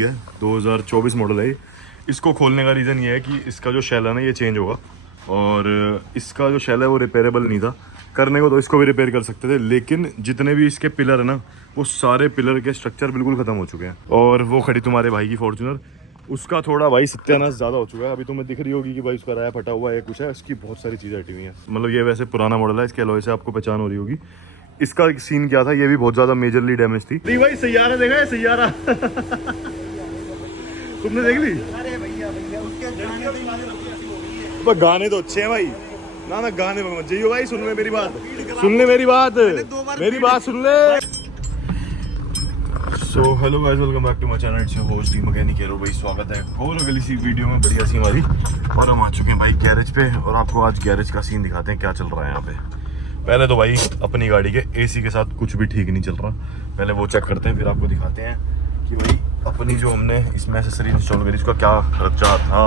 है 2024 मॉडल है ये। इसको खोलने का रीज़न ये है कि इसका जो शेल है ना ये चेंज होगा, और इसका जो शेल है वो रिपेयरेबल नहीं था। करने को तो इसको भी रिपेयर कर सकते थे, लेकिन जितने भी इसके पिलर है ना वो सारे पिलर के स्ट्रक्चर बिल्कुल ख़त्म हो चुके हैं। और वो खड़ी तुम्हारे भाई की फॉर्च्यूनर, उसका थोड़ा भाई सत्यानाश ज़्यादा हो चुका है। अभी तुम्हें दिख रही होगी कि भाई उसका राया फटा हुआ है, कुछ है, उसकी बहुत सारी चीज़ें हटी हुई हैं। मतलब ये वैसे पुराना मॉडल है, इसके अलॉय से आपको पहचान हो रही होगी। इसका सीन क्या था, ये भी बहुत ज़्यादा मेजरली डैमेज थी। नहीं भाई सैयारा देखा है, सैयारा तुमने देख ली? अरे भैया भैया उसके गाने तो अच्छे हैं भाई। ना ना गाने मत जाइयो भाई, सुन ले मेरी बात, सुन ले मेरी बात, मेरी बात सुन ले। So hello guys, welcome back to my channel. It's your host D mechanic hero. भाई स्वागत है और अगली सी वीडियो में बढ़िया सी हमारी। और हम आ चुके हैं भाई गैरेज पे, और आपको आज गैरेज का सीन दिखाते हैं क्या चल रहा है यहाँ पे। पहले तो भाई अपनी गाड़ी के एसी के साथ कुछ भी ठीक नहीं चल रहा, पहले वो चेक करते हैं, फिर आपको दिखाते हैं कि भाई अपनी जो हमने इसमें एक्सेसरी इंस्टॉल करी उसका क्या खर्चा था।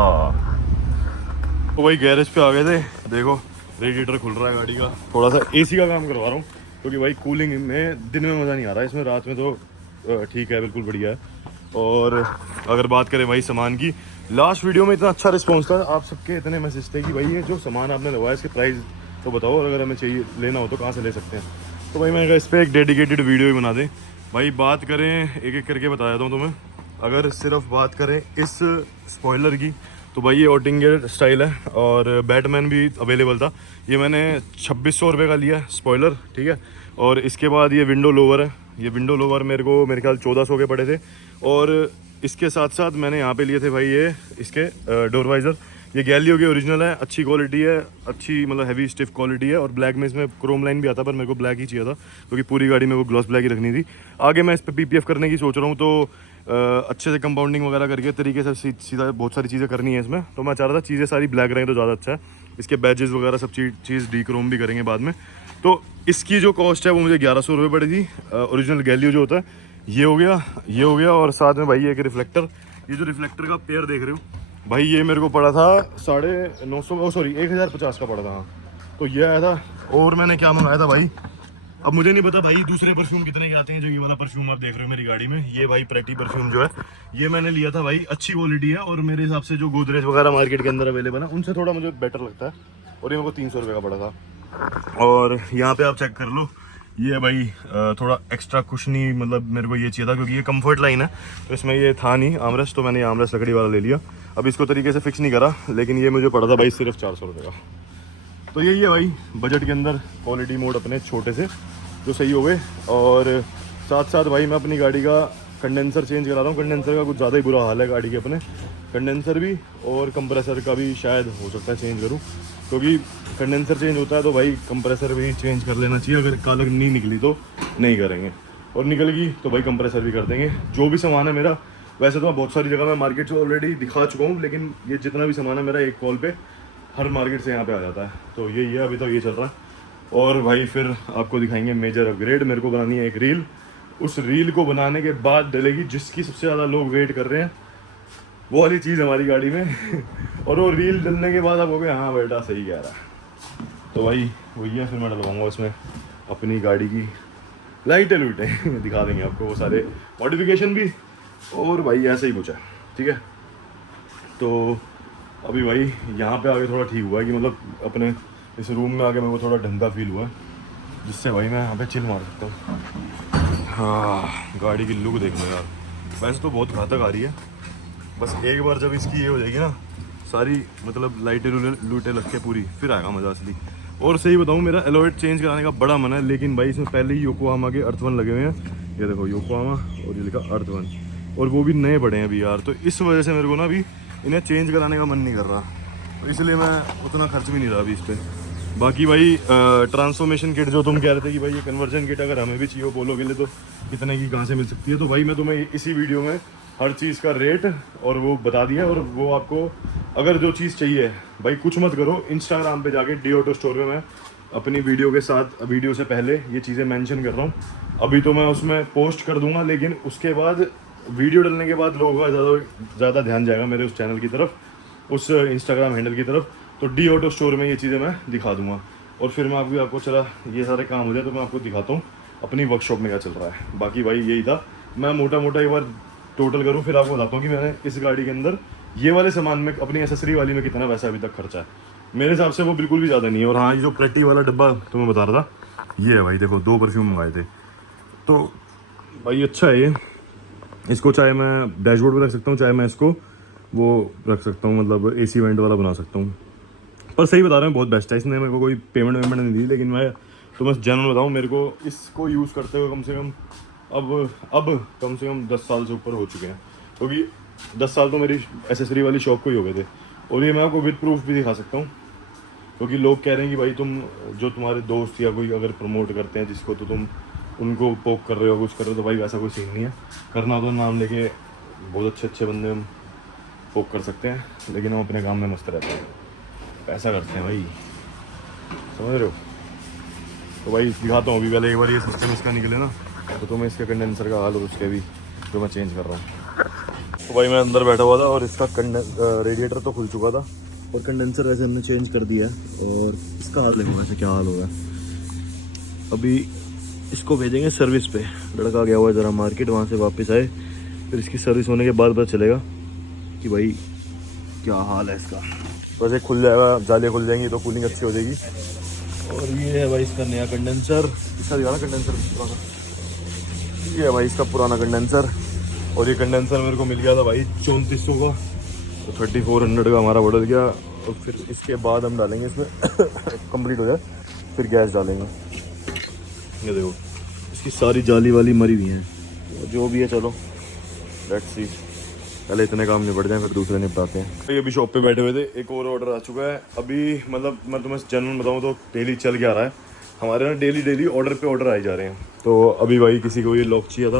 तो भाई गैरेज पे आ गए थे, देखो रेडिएटर खुल रहा है गाड़ी का। थोड़ा सा एसी का काम करवा रहा हूँ क्योंकि भाई कूलिंग में दिन में मज़ा नहीं आ रहा है, इसमें रात में तो ठीक है, बिल्कुल बढ़िया है। और अगर बात करें भाई सामान की, लास्ट वीडियो में इतना अच्छा रिस्पॉन्स था, आप सबके इतने मैसेज थे कि भाई ये जो सामान आपने लगवाया इसके प्राइस तो बताओ, और अगर हमें चाहिए लेना हो तो कहाँ से ले सकते हैं। तो भाई मैंने कहा इस पर एक डेडिकेटेड वीडियो ही बना दें। भाई बात करें एक एक करके बता देता हूँ तुम्हें। अगर सिर्फ बात करें इस स्पॉइलर की तो भाई ये ऑटिंगर स्टाइल है, और बैटमैन भी अवेलेबल था। ये मैंने 2600 रुपये का लिया स्पॉइलर, ठीक है। और इसके बाद ये विंडो लोवर है, ये विंडो लोवर मेरे को मेरे ख्याल 1400 के पड़े थे। और इसके साथ साथ मैंने यहाँ पे लिए थे भाई ये इसके डोर वाइज़र। ये गैलियो के ओरिजिनल है, अच्छी क्वालिटी है, अच्छी मतलब हैवी स्टिफ क्वालिटी है। और ब्लैक में इसमें क्रोम लाइन भी आता, पर मेरे को ब्लैक ही चाहिए था क्योंकि पूरी गाड़ी में वो ग्लॉस ब्लैक ही रखनी थी। आगे मैं इस पर पीपीएफ करने की सोच रहा हूँ, तो अच्छे से कंपाउंडिंग वगैरह करके तरीके से सीधा बहुत सारी चीज़ें करनी है इसमें। तो मैं चाह रहा था चीज़ें सारी ब्लैक रहें तो ज़्यादा अच्छा है। इसके बैजेस वगैरह सब चीज़ डी क्रोम भी करेंगे बाद में। तो इसकी जो कॉस्ट है वो मुझे 1100 रुपये पड़ी थी। ओरिजिनल गैलियो जो होता है ये हो गया, ये हो गया। और साथ में भाई एक रिफ्लेक्टर, ये जो रिफ्लेक्टर का पेयर देख रहे हो भाई, ये मेरे को पड़ा था 950 सॉरी 1050 का पड़ा था। हाँ, तो ये आया था। और मैंने क्या मंगाया था भाई, अब मुझे नहीं पता भाई दूसरे परफ्यूम कितने के आते हैं। जो ये वाला परफ्यूम आप देख रहे हो मेरी गाड़ी में, ये भाई प्रेटी परफ्यूम जो है ये मैंने लिया था भाई, अच्छी क्वालिटी है। और मेरे हिसाब से जो गोदरेज वगैरह मार्केट के अंदर अवेलेबल है उनसे थोड़ा मुझे बेटर लगता है। और ये मेरे को 300 रुपये का पड़ा था। और यहाँ पे आप चेक कर लो, ये भाई थोड़ा एक्स्ट्रा कुशनी, मतलब मेरे को ये चाहिए था क्योंकि ये कंफर्ट लाइन है, तो इसमें ये था नहीं आर्मरेस्ट, तो मैंने ये आर्मरेस्ट लकड़ी वाला ले लिया। अब इसको तरीके से फिक्स नहीं करा, लेकिन ये मुझे पड़ा था भाई सिर्फ 400 रुपये का। तो यही है भाई बजट के अंदर क्वालिटी मोड अपने छोटे से जो सही हो गए। और साथ साथ भाई मैं अपनी गाड़ी का कंडेंसर चेंज करा रहा हूँ। कंडेंसर का कुछ ज़्यादा ही बुरा हाल है गाड़ी के अपने, कंडेंसर भी और कंप्रेसर का भी शायद हो सकता है चेंज करूँ, क्योंकि कंडेंसर चेंज होता है तो भाई कंप्रेसर भी चेंज कर लेना चाहिए। अगर कालक नहीं निकली तो नहीं करेंगे, और निकल गई तो भाई कंप्रेसर भी कर देंगे। जो भी सामान है मेरा, वैसे तो मैं बहुत सारी जगह मैं मार्केट से ऑलरेडी दिखा चुका हूँ, लेकिन ये जितना भी सामान है मेरा एक कॉल पे हर मार्केट से यहाँ पे आ जाता है। तो यही है, अभी तो ये चल रहा है। और भाई फिर आपको दिखाएंगे मेजर अपग्रेड। मेरे को बनानी है एक रील, उस रील को बनाने के बाद डलेगी जिसकी सबसे ज़्यादा लोग वेट कर रहे हैं, वो वाली चीज़ हमारी गाड़ी में और वो रील डलने के बाद आप कहोगे हाँ बेटा सही कह रहा है। तो भाई वही है, फिर मैं डलवाऊँगा उसमें अपनी गाड़ी की लाइटें लूटें दिखा देंगे आपको वो सारे मॉडिफिकेशन भी। और भाई ऐसा ही कुछ है, ठीक है। तो अभी भाई यहाँ पे आके थोड़ा ठीक हुआ है कि मतलब अपने इस रूम में आके मेरे को थोड़ा ढंग का फील हुआ है, जिससे भाई मैं यहाँ पे चिल मार सकता हूँ। हाँ, गाड़ी की लुक देखना यार, वैसे तो बहुत घातक आ रही है। बस एक बार जब इसकी ये हो जाएगी ना सारी, मतलब लाइटें लूटे लग के पूरी, फिर आएगा मज़ा असली। और सही बताऊँ मेरा एलोएट चेंज कराने का बड़ा मन है, लेकिन भाई इसमें पहले ही योकोहामा के अर्थ1 लगे हुए हैं। ये देखो योकोहामा, और ये लिखा अर्थ1, और वो भी नए पड़े हैं अभी यार। तो इस वजह से मेरे को ना अभी इन्हें चेंज कराने का मन नहीं कर रहा, तो इसलिए मैं उतना खर्च भी नहीं रहा अभी इस पर। बाकी भाई ट्रांसफॉर्मेशन किट जो तुम कह रहे थे कि भाई ये कन्वर्जन किट अगर हमें भी चाहिए पोलो के लिए तो कितने की कहाँ से मिल सकती है, तो भाई मैं तुम्हें इसी वीडियो में हर चीज़ का रेट और वो बता दिया। और वो आपको अगर जो चीज़ चाहिए भाई कुछ मत करो, इंस्टाग्राम पे जाके डी ऑटो स्टोर में मैं अपनी वीडियो के साथ, वीडियो से पहले ये चीज़ें मेंशन कर रहा हूँ। अभी तो मैं उसमें पोस्ट कर दूँगा, लेकिन उसके बाद वीडियो डलने के बाद लोगों का ज़्यादा ध्यान जाएगा मेरे उस चैनल की तरफ, उस इंस्टाग्राम हैंडल की तरफ। तो डी ऑटो स्टोर में ये चीज़ें मैं दिखा दूंगा। और फिर मैं आपको चला ये सारे काम हो जाए तो मैं आपको दिखाता हूँ अपनी वर्कशॉप में क्या चल रहा है। बाकी भाई यही था, मैं मोटा मोटा एक बार टोटल करूँ फिर आपको बताता हूँ कि मैंने इस गाड़ी के अंदर ये वाले सामान में अपनी एसेसरी वाली में कितना पैसा अभी तक खर्चा है। मेरे हिसाब से वो बिल्कुल भी ज़्यादा नहीं है। और हाँ, ये जो प्रेटी वाला डब्बा तुम्हें बता रहा था, ये है भाई, देखो 2 परफ्यूम मंगाए थे। तो भाई अच्छा है ये, इसको चाहे मैं डैशबोर्ड पे रख सकता हूँ, चाहे मैं इसको वो रख सकता हूँ, मतलब AC वेंट वाला बना सकता हूँ। पर सही बता रहा हूँ, बहुत बेस्ट है। इसने मेरे को कोई पेमेंट वेमेंट नहीं दी, लेकिन मैं तो बस जनरल बताऊँ, मेरे को इसको यूज़ करते हुए कम से कम अब कम से कम 10 साल से ऊपर हो चुके हैं, क्योंकि 10 साल तो मेरी एसेसरी वाली शॉप को ही हो गए थे। और ये मैं आपको विद प्रूफ भी दिखा सकता हूँ, क्योंकि लोग कह रहे हैं कि भाई तुम जो तुम्हारे दोस्त या कोई अगर प्रमोट करते हैं जिसको, तो तुम उनको पोक कर रहे हो, कुछ कर रहे हो। तो भाई वैसा कोई सीन नहीं है। करना तो नाम लेके बहुत अच्छे बंदे हम पोक कर सकते हैं, लेकिन हम अपने काम में मस्त रहते हैं, पैसा करते हैं भाई, समझ रहे हो। तो भाई दिखाता हूँ अभी, पहले एक बार ये सिस्टम इसका निकले ना, तो तुम्हें इसके कंडेंसर का हाल और उसके भी जो मैं चेंज कर रहा हूँ। तो भाई मैं अंदर बैठा हुआ था और इसका रेडिएटर तो खुल चुका था और कंडेंसर वैसे हमने चेंज कर दिया है। और इसका हाल देखो वैसे क्या हाल होगा। अभी इसको भेजेंगे सर्विस पे, लड़का गया हुआ है ज़रा मार्केट, वहाँ से वापस आए, फिर इसकी सर्विस होने के बाद पता चलेगा कि भाई क्या हाल है इसका। वैसे खुल जाएगा, जालियाँ खुल जाएंगी तो कूलिंग अच्छी हो जाएगी। और ये है भाई इसका नया कंडेंसर, इसका दिखा ना कंडेंसर पुराना, ये है भाई इसका पुराना कंडेंसर। और ये कंडेंसर मेरे को मिल गया था भाई 3400 का, तो 3400 का हमारा बदल गया। और फिर इसके बाद हम डालेंगे इसमें कंप्लीट हो जाए फिर गैस डालेंगे। ये देखो इसकी सारी जाली वाली मरी हुई हैं, जो भी है चलो लेट्स सी, पहले इतने काम निपट जाएं फिर दूसरे निपटाते हैं। ये अभी शॉप पे बैठे हुए थे, एक और ऑर्डर आ चुका है अभी। मतलब मैं तुम्हें जनरल बताऊँ तो डेली चल के आ रहा है हमारे ना, डेली ऑर्डर पे ऑर्डर आए जा रहे हैं। तो अभी भाई किसी को ये लॉक चाहिए था,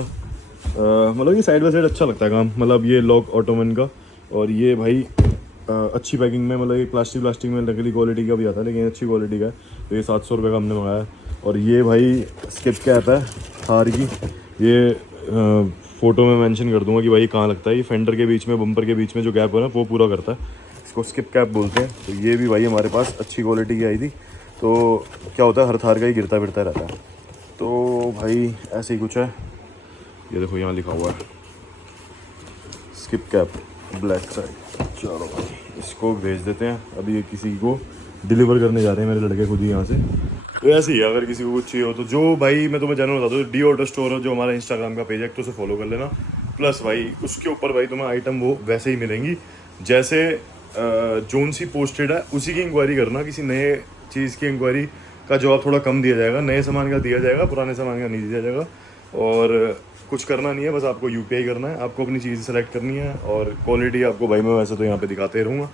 मतलब ये साइड बाई साइड अच्छा लगता है काम, मतलब ये लॉक ऑटोमैन का। और ये भाई अच्छी पैकिंग में, मतलब ये प्लास्टिक में नकली क्वालिटी का भी आता है, लेकिन अच्छी क्वालिटी का है। तो ये 700 रुपये का हमने मंगाया है। और ये भाई स्किप कैप है थार की, ये फ़ोटो में मेंशन कर दूंगा कि भाई कहाँ लगता है। ये फेंडर के बीच में, बम्पर के बीच में जो गैप है ना, वो पूरा करता है, इसको स्किप कैप बोलते हैं। तो ये भी भाई हमारे पास अच्छी क्वालिटी की आई थी। तो क्या होता है, हर थार का ही गिरता फिरता रहता है। तो भाई ऐसे ही कुछ है, ये देखो यहाँ लिखा हुआ है स्किप कैप ब्लैक साइड। चलो भाई इसको भेज देते हैं, अभी ये किसी को डिलीवर करने जा रहे हैं मेरे लड़के खुद ही यहाँ से। तो ऐसे ही अगर किसी को कुछ चाहिए हो तो, जो भाई मैं तुम्हें जानना बता दूँ, डी ऑटो स्टोर जो हमारा इंस्टाग्राम का पेज है, तो उसे फॉलो कर लेना। प्लस भाई उसके ऊपर भाई तुम्हें आइटम वो वैसे ही मिलेंगी जैसे जोन सी पोस्टेड है, उसी की इंक्वायरी करना। किसी नए चीज़ की इंक्वायरी का जवाब थोड़ा कम दिया जाएगा, नए सामान का दिया जाएगा, पुराने सामान का नहीं दिया जाएगा। और कुछ करना नहीं है, बस आपको UPI करना है, आपको अपनी चीज़ सेलेक्ट करनी है। और क्वालिटी आपको भाई मैं वैसे तो यहाँ पे दिखाते रहूँगा,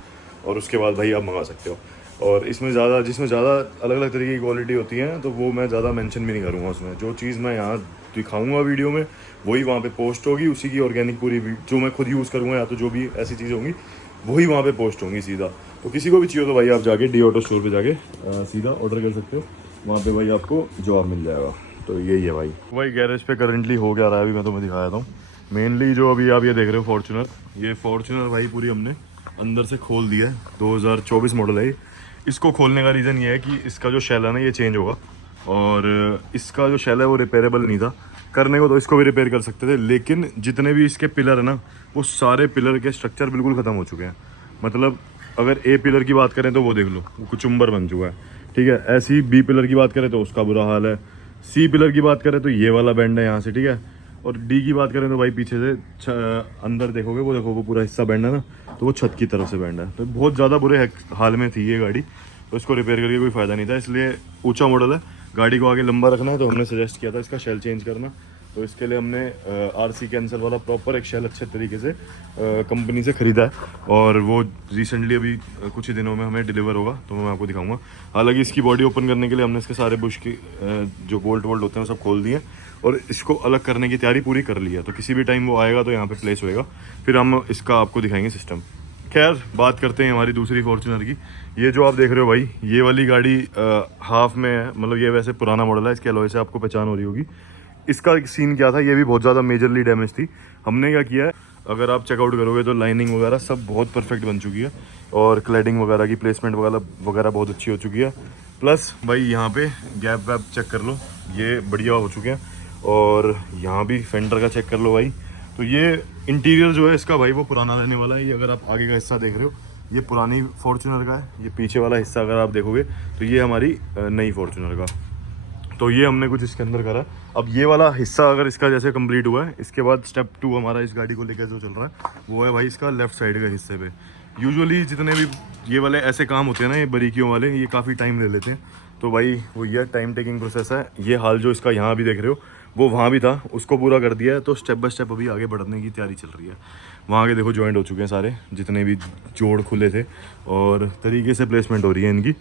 और उसके बाद भाई आप मंगा सकते हो। और इसमें ज़्यादा, जिसमें ज़्यादा अलग अलग तरीके की क्वालिटी होती है, तो वो मैं ज़्यादा मेंशन भी नहीं करूँगा उसमें। जो चीज़ मैं यहाँ दिखाऊँगा वीडियो में वही वहाँ पे पोस्ट होगी, उसी की ऑर्गेनिक पूरी जो मैं खुद यूज़ करूँगा, या तो जो भी ऐसी चीज़ें होंगी वही वहाँ पे पोस्ट होंगी सीधा। तो किसी को भी चाहिए तो भाई आप जाके डी ऑटो स्टोर पे जाके सीधा ऑर्डर कर सकते हो, वहाँ पे भाई आपको जवाब मिल जाएगा। तो यही है भाई गैरेज पे करंटली हो क्या रहा है अभी मैं तुम्हें दिखाया था। मेनली जो अभी आप ये देख रहे हो फॉर्च्यूनर, ये फॉर्च्यूनर भाई पूरी हमने अंदर से खोल दिया है। 2024 मॉडल है। इसको खोलने का रीज़न ये है कि इसका जो शेल है ना, ये चेंज होगा। और इसका जो शेल है वो रिपेयरेबल नहीं था, करने को तो इसको भी रिपेयर कर सकते थे, लेकिन जितने भी इसके पिलर है ना, वो सारे पिलर के स्ट्रक्चर बिल्कुल ख़त्म हो चुके हैं। मतलब अगर A पिलर की बात करें तो वो देख लो, वो कुचुम्बर बन चुका है, ठीक है। ऐसे ही B पिलर की बात करें तो उसका बुरा हाल है। C पिलर की बात करें तो ये वाला बैंड है यहाँ से, ठीक है। और D की बात करें तो भाई पीछे से अंदर देखोगे, वो देखो वो पूरा हिस्सा बैंड है ना, तो वो छत की तरफ से बैंड है। तो बहुत ज़्यादा बुरे हाल में थी ये गाड़ी, तो इसको रिपेयर करके कोई फ़ायदा नहीं था। इसलिए ऊंचा मॉडल है, गाड़ी को आगे लंबा रखना है, तो हमने सजेस्ट किया था इसका शेल चेंज करना। तो इसके लिए हमने RC कैंसर वाला प्रॉपर एक शेल अच्छे तरीके से कंपनी से ख़रीदा है, और वो रिसेंटली अभी कुछ ही दिनों में हमें डिलीवर होगा, तो मैं आपको दिखाऊंगा। हालांकि इसकी बॉडी ओपन करने के लिए हमने इसके सारे बुश की जो बोल्ट वोल्ट होते हैं वो सब खोल दिए, और इसको अलग करने की तैयारी पूरी कर ली है। तो किसी भी टाइम वो आएगा तो यहाँ पे प्लेस होएगा, फिर हम इसका आपको दिखाएंगे सिस्टम। खैर बात करते हैं हमारी दूसरी फॉर्च्यूनर की। ये जो आप देख रहे हो भाई, ये वाली गाड़ी हाफ में है, मतलब ये वैसे पुराना मॉडल है, इसके अलॉय से आपको पहचान हो रही होगी। इसका सीन क्या था, ये भी बहुत ज़्यादा मेजरली डैमेज थी। हमने क्या किया है, अगर आप चेकआउट करोगे तो लाइनिंग वगैरह सब बहुत परफेक्ट बन चुकी है, और क्लैडिंग वगैरह की प्लेसमेंट वगैरह बहुत अच्छी हो चुकी है। प्लस भाई यहाँ पे गैप वैप चेक कर लो, ये बढ़िया हो चुके हैं। और यहाँ भी फेंडर का चेक कर लो भाई, तो ये इंटीरियर जो है इसका भाई वो पुराना रहने वाला है। ये अगर आप आगे का हिस्सा देख रहे हो ये पुरानी फॉर्च्यूनर का है। ये पीछे वाला हिस्सा अगर आप देखोगे तो ये हमारी नई फॉर्च्यूनर का। तो ये हमने कुछ इसके अंदर करा। अब ये वाला हिस्सा अगर इसका जैसे कंप्लीट हुआ है, इसके बाद स्टेप 2 हमारा इस गाड़ी को लेकर जो चल रहा है वो है भाई इसका लेफ्ट साइड के हिस्से पे। यूजुअली जितने भी ये वाले ऐसे काम होते हैं ना, ये बारीकियों वाले, ये काफ़ी टाइम ले लेते हैं। तो भाई वो ये टाइम टेकिंग प्रोसेस है। ये हाल जो इसका यहाँ भी देख रहे हो वो वहाँ भी था, उसको पूरा कर दिया है। तो स्टेप बाय स्टेप अभी आगे बढ़ने की तैयारी चल रही है। वहाँ के देखो जॉइंट हो चुके हैं सारे, जितने भी जोड़ खुले थे, और तरीके से प्लेसमेंट हो रही है इनकी,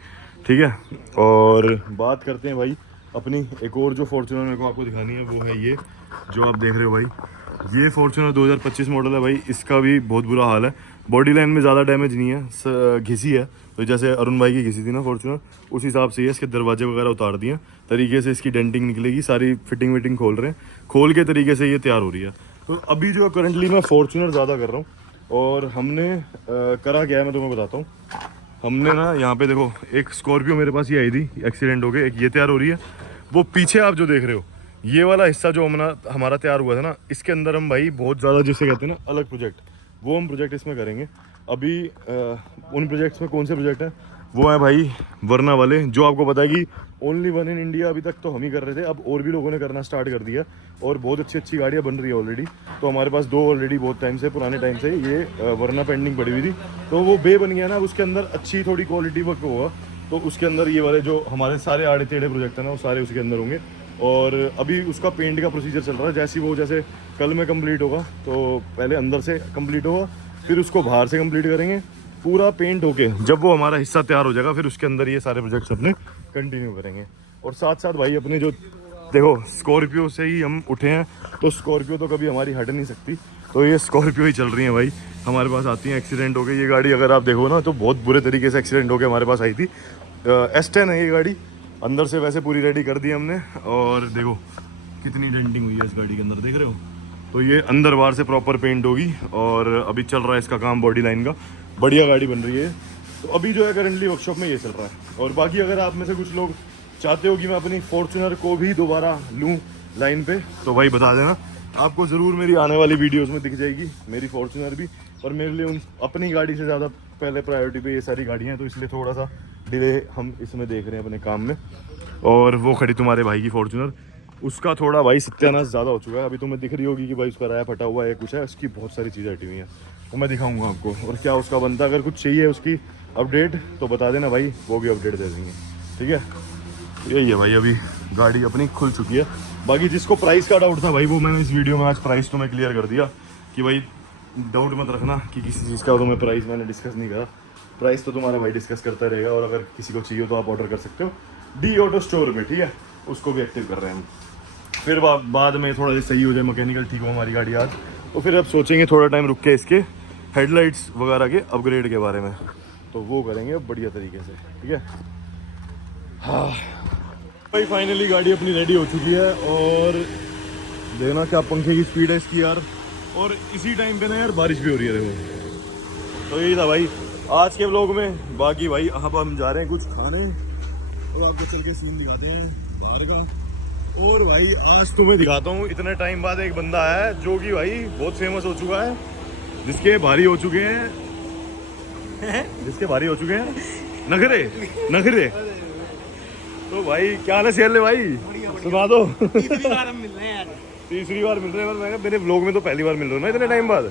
ठीक है। और बात करते हैं भाई अपनी एक और जो फॉर्च्यूनर मेरे को आपको दिखानी है, वो है ये जो आप देख रहे हो भाई। ये फॉर्च्यूनर 2025 मॉडल है भाई। इसका भी बहुत बुरा हाल है। बॉडी लाइन में ज़्यादा डैमेज नहीं है, घिसी है। तो जैसे अरुण भाई की घिसी थी ना फॉर्च्यूनर, उस हिसाब से ये इसके दरवाजे वगैरह उतार दिए, तरीके से इसकी डेंटिंग निकलेगी, सारी फिटिंग विटिंग खोल रहे हैं, खोल के तरीके से ये तैयार हो रही है। तो अभी जो करंटली मैं फॉर्च्यूनर ज़्यादा कर रहा हूँ। और हमने करा क्या है मैं तुम्हें बताता हूँ। हमने ना यहाँ पे देखो एक स्कॉर्पियो मेरे पास ये आई थी, एक्सीडेंट हो गया, एक ये तैयार हो रही है। वो पीछे आप जो देख रहे हो ये वाला हिस्सा जो हमारा तैयार हुआ था ना, इसके अंदर हम भाई बहुत ज़्यादा जिसे कहते हैं ना अलग प्रोजेक्ट, वो हम प्रोजेक्ट इसमें करेंगे। अभी उन प्रोजेक्ट्स में कौन से प्रोजेक्ट हैं, वो है भाई वरना वाले, जो आपको पता है कि ओनली वन इन इंडिया अभी तक तो हम ही कर रहे थे, अब और भी लोगों ने करना स्टार्ट कर दिया और बहुत अच्छी अच्छी गाड़ियाँ बन रही है ऑलरेडी। तो हमारे पास 2 ऑलरेडी बहुत टाइम से, पुराने टाइम से ये वरना पेंडिंग पड़ी हुई थी, तो वो बे बन गया ना, उसके अंदर अच्छी थोड़ी क्वालिटी वर्क होगा। तो उसके अंदर ये वाले जो हमारे सारे आड़े टेढ़े प्रोजेक्ट हैं ना, वो सारे उसके अंदर होंगे। और अभी उसका पेंट का प्रोसीजर चल रहा है। जैसे कल में कंप्लीट होगा तो पहले अंदर से कंप्लीट होगा, फिर उसको बाहर से कंप्लीट करेंगे पूरा पेंट होके। जब वो हमारा हिस्सा तैयार हो जाएगा फिर उसके अंदर ये सारे प्रोजेक्ट्स अपने कंटिन्यू करेंगे। और साथ साथ भाई अपने जो देखो स्कॉर्पियो से ही हम उठे हैं, तो स्कॉर्पियो तो कभी हमारी हट नहीं सकती। तो ये स्कॉर्पियो ही चल रही है भाई हमारे पास, आती हैं। एक्सीडेंट हो गई ये गाड़ी, अगर आप देखो ना तो बहुत बुरे तरीके से एक्सीडेंट होकर हमारे पास आई थी। S10 है ये गाड़ी, अंदर से वैसे पूरी रेडी कर दी हमने। और देखो कितनी डेंटिंग हुई है इस गाड़ी के अंदर, देख रहे हो। तो ये अंदर बाहर से प्रॉपर पेंट होगी। और अभी चल रहा है इसका काम बॉडी लाइन का, बढ़िया गाड़ी बन रही है। तो अभी जो है करंटली वर्कशॉप में ये चल रहा है। और बाकी अगर आप में से कुछ लोग चाहते हो कि मैं अपनी फॉर्च्यूनर को भी दोबारा लूँ लाइन पे, तो भाई बता देना, आपको ज़रूर मेरी आने वाली वीडियोस में दिख जाएगी मेरी फॉर्च्यूनर भी। पर मेरे लिए उन अपनी गाड़ी से ज़्यादा पहले प्रायोरिटी पे ये सारी गाड़ियाँ हैं, तो इसलिए थोड़ा सा डिले हम इसमें देख रहे हैं अपने काम में। और वो खड़ी तुम्हारे भाई की फॉर्च्यूनर, उसका थोड़ा भाई सत्यानाश ज़्यादा हो चुका है। अभी तुम्हें दिख रही होगी कि भाई उसका राया फटा हुआ है, कुछ है, उसकी बहुत सारी चीज़ें हटी हुई हैं, वो मैं दिखाऊंगा आपको। और क्या उसका बनता, अगर कुछ चाहिए उसकी अपडेट तो बता देना भाई, वो भी अपडेट दे देंगे, ठीक है। यही है भाई, अभी गाड़ी अपनी खुल चुकी है। बाकी जिसको प्राइस का डाउट था भाई, वो मैंने इस वीडियो में आज प्राइस तो मैं क्लियर कर दिया कि भाई डाउट मत रखना कि किसी चीज़ का तुम्हें प्राइस मैंने डिस्कस नहीं करा। प्राइस तो तुम्हारा भाई डिस्कस करता रहेगा। और अगर किसी को चाहिए तो आप ऑर्डर कर सकते हो डी ऑटो स्टोर में, ठीक है। उसको भी एक्टिव कर रहे हैं हम। फिर बाद में थोड़ा सा सही हो जाए, मैकेनिकल ठीक हो हमारी गाड़ी आज, तो फिर अब सोचेंगे थोड़ा टाइम रुक के इसके हेडलाइट्स वगैरह के अपग्रेड के बारे में, तो वो करेंगे बढ़िया तरीके से, ठीक है। हाँ भाई फाइनली गाड़ी अपनी रेडी हो चुकी है। और देखना क्या पंखे की स्पीड है इसकी यार। और इसी टाइम पे ना यार बारिश भी हो रही है देखो। तो यही था भाई आज के व्लॉग में। बाकी भाई अब हम जा रहे हैं कुछ खाने, और आपको चल के सीन दिखाते हैं बाहर का। और भाई आज तुम्हें दिखाता हूँ, इतने टाइम बाद एक बंदा है जो कि भाई बहुत फेमस हो चुका है, जिसके भारी हो चुके हैं नखरे नखरे। तो भाई क्या हाल है सेल भाई, सुना दो। तीसरी बार हम मिल रहे हैं यार, तीसरी बार मिल रहे हैं। मैं मेरे व्लॉग में तो पहली बार मिल रहा हूँ ना इतने टाइम बाद।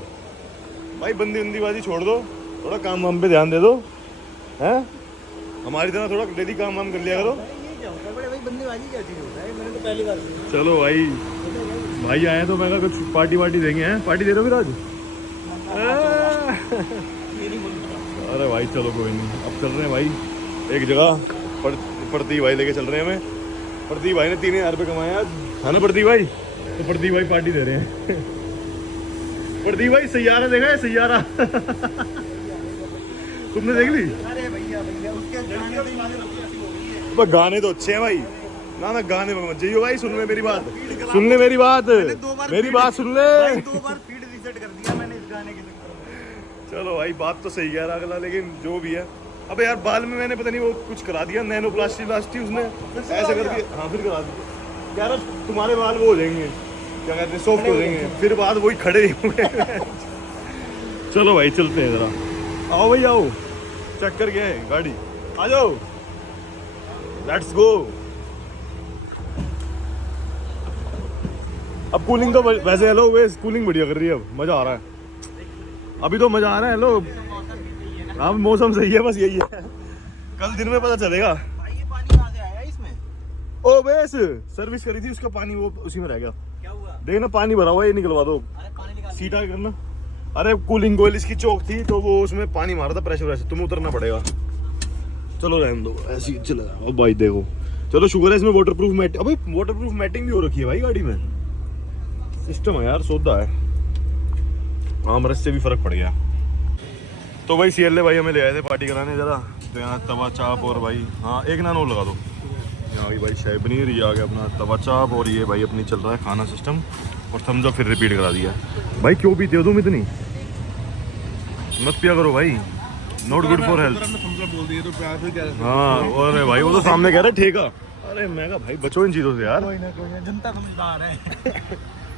भाई बंदी बाजी छोड़ दो, थोड़ा काम वाम पे ध्यान दे दो, हैं हमारी तरह थोड़ा डेली काम वाम कर लिया करो। चलो भाई आए तो मैं कुछ पार्टी वार्टी देंगे, हैं पार्टी दे रहे हो फिर आज। अरे भाई चलो कोई नहीं, अब चल रहे हैं भाई एक जगह। प्रदीप भाई लेके चल रहे हैं हमें। प्रदीप भाई ने 3000 रुपये कमाए आज, है ना प्रदीप भाई। तो प्रदीप भाई पार्टी दे रहे हैं। प्रदीप भाई सैयारा देखा है, सैयारा तुमने देख ली? अरे भैया उसके गाने तो अच्छे हैं भाई, ना गाने में मत जाइयो भाई। सुन ले मेरी बात, सुन ले मेरी बात, मेरी बात सुन ले। 2 बार फीड रीसेट कर दिया मैंने इस गाने के लिए। चलो भाई बात तो सही कह रहा अगला, लेकिन जो भी है। अबे यार बाल में मैंने पता नहीं वो कुछ करा दिया, नैनो प्लास्टिक उसने ऐसे कर दिया। हाँ फिर करा दिया, कह रहा तुम्हारे बाल वो हो जाएंगे, क्या कहते हैं सॉफ्ट हो जाएंगे, फिर बाद वही खड़े ही होंगे। चलो भाई चलते हैं जरा, आओ भाई आओ, चेक करके आए गाड़ी, आ जाओ, लेट्स गो। अब कूलिंग तो वैसे हेलो वे कूलिंग बढ़िया कर रही है, अब मजा आ रहा है, अभी तो मजा आ रहा है। हेलो हाँ मौसम सही है, बस यही है, कल दिन में पता चलेगा। भाई ये पानी कहाँ से आया इसमें? ओ बेस सर्विस करी थी, उसका पानी वो उसी में रह गया। क्या हुआ? देखना पानी भरा हुआ है, ये निकलवा दो, अरे पानी निकाल सीटा करना। अरे कूलिंग कोयल इसकी चौक थी तो वो उसमें पानी मारा था प्रेशर वैसे, तुम्हें उतरना पड़ेगा। चलो रहने दो ऐसे ही चला। अब भाई देखो, चलो शुक्र है इसमें वाटरप्रूफ मैट, अबे वाटरप्रूफ मैटिंग भी हो रखी है भाई गाड़ी में, सिस्टम है यार, सौदा है। आमरस से भी फर्क पड़ गया। तो भाई सीएलए भाई हमें ले आए थे पार्टी कराने जरा, तो यहाँ तवा चाप और भाई हाँ एक नान और लगा दो। यहाँ भी भाई शाही पनीर, ये आ गया अपना तवा चाप, और ये भाई अपनी चल रहा है खाना सिस्टम, और समझो फिर रिपीट करा दिया। भाई क्यों पीते हो तुम इतनी, मत पिया करो भाई, नॉट गुड फॉर हेल्थ। बोल दिए तो प्यार से क्या? हाँ और भाई वो तो सामने कह रहा है ठेका। अरे मैं कहा भाई बचो इन चीज़ों से यार। कोई ना जनता समझदार है।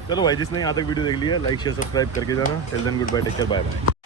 चलो भाई जिसने यहाँ तक वीडियो देख लिया, लाइक शेयर सब्सक्राइब करके जाना। Till then goodbye, take care, bye bye.